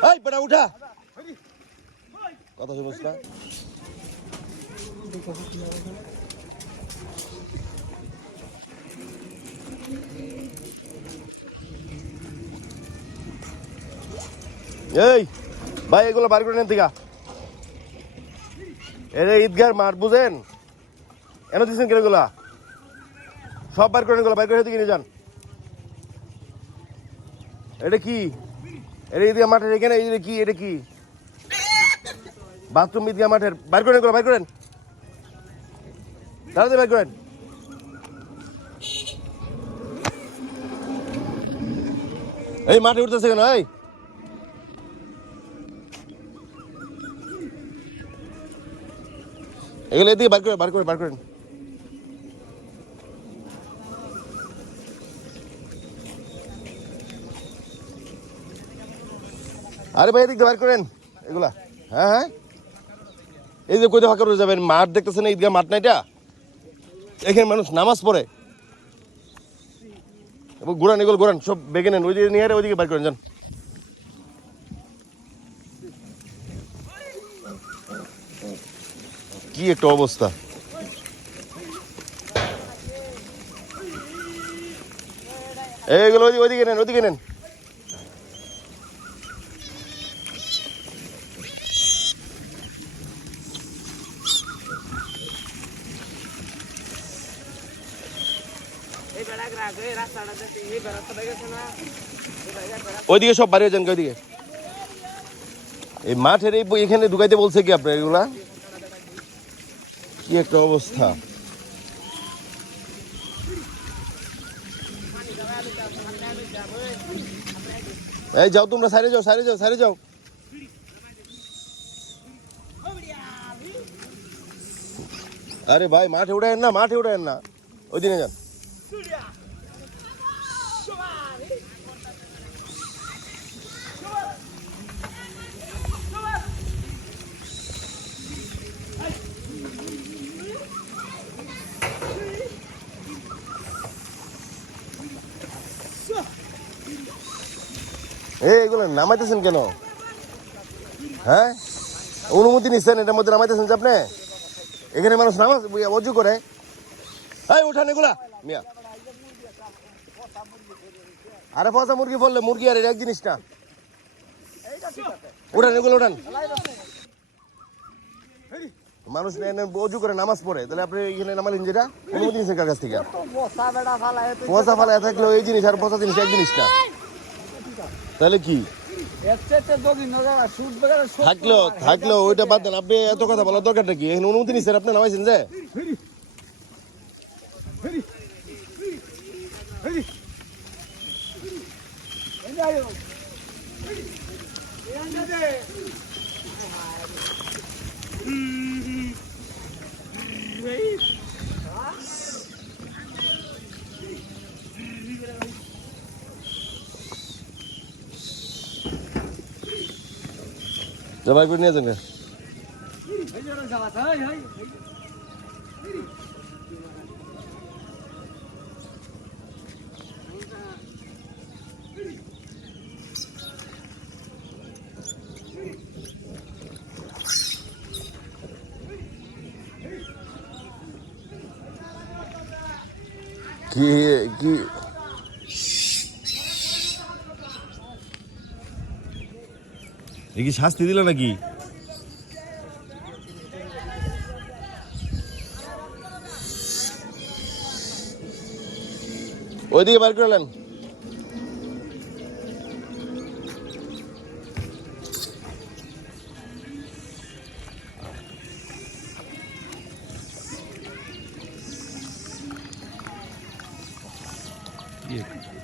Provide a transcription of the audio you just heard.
এই বেটা উঠা কথা শুনছ না এই ভাই এগুলো বার করে নেন দিঘা এর ঈদগার মাঠ বুঝেন এনে দিচ্ছেন কেন এগুলা সব বার করে এগুলো বার করে দিকে নিয়ে যান এটা কি এটা ঈদগাহ মাঠের এখানে এটা কি এটা কি বাথরুম ঈদগাহ মাঠের বার করেন এগুলো বার করেন তাড়াতাড়ি বার করেন এই মাঠে উঠতেছে কেন এই এগুলো এদিকে বার করেন আরে ভাই এদিকে বার করেন এগুলা হ্যাঁ হ্যাঁ এই যে কোথাও ফাঁকা রয়ে যাবেন মাঠ দেখতেছেন ঈদগাহ মাঠ না এটা এখানে মানুষ নামাজ পড়ে এবং ঘোরান এগুলো ঘোরান সব বেগে নেন ওইদিকে নিয়ে ওইদিকে বার করেন যান কি একটা অবস্থা এইগুলো ওইদিকে নেন ওইদিকে সব বাড়িয়ে যান ওইদিকে এই মাঠের এখানে ঢুকাইতে বলছে কি আপনার এগুলা কি একটা অবস্থা এই যাও তোমরা সাইডে যাও আরে ভাই মাঠে উঠায়েন না ওই দিনে যান এইগুলো নামাইতেছেন কেন হ্যাঁ অনুমতি নিচ্ছেন এটার মধ্যে নামাইতেছেন যে আপনি এখানে মানুষ নামাজ অজু করে এই উঠান এগুলা মিয়া আরে পচা মুরগি বললে মুরগি আর এক জিনিস না উঠান মানুষ অজু করে নামাজ পড়ে তাহলে আপনি এখানে নামালেন যেটা অনুমতি নিচ্ছেন কার কাছ থেকে পচা ফালায় থাকলেও এই জিনিস আর পচা জিনিস এক জিনিস না তাহলে কি থাকলো ওইটা বাদ দেন আপনি এত কথা বলার দরকারটা কি এখানে অনুমতি নিচ্ছেন আপনি নামাইছেন যে জবাই করে নিয়ে যান কি কি শাস্তি দিল নাকি ওইদিকে বার করলেন Yeah.